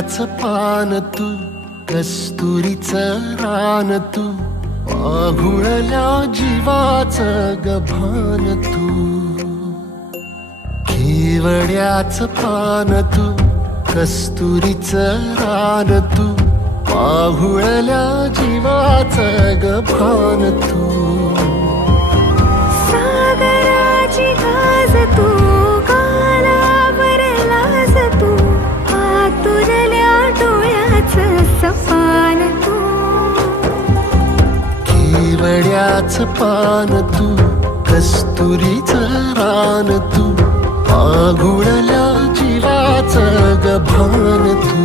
केवड्याचं पान तू, कस्तुरीचं रान तू, आघुळल्या जीवाचं गभान तू. केवड्याचं पान तू, कस्तुरीचं रान तू, आघुळल्या जीवाचं गभान तू. सागराची गाज तू, कालावरलास तू, आतुरल्या डोळ्याचं सपान तू. केवड्याचं पान तू, कस्तुरीचं रान तू, आघुळल्या जीवाचं गभान तू.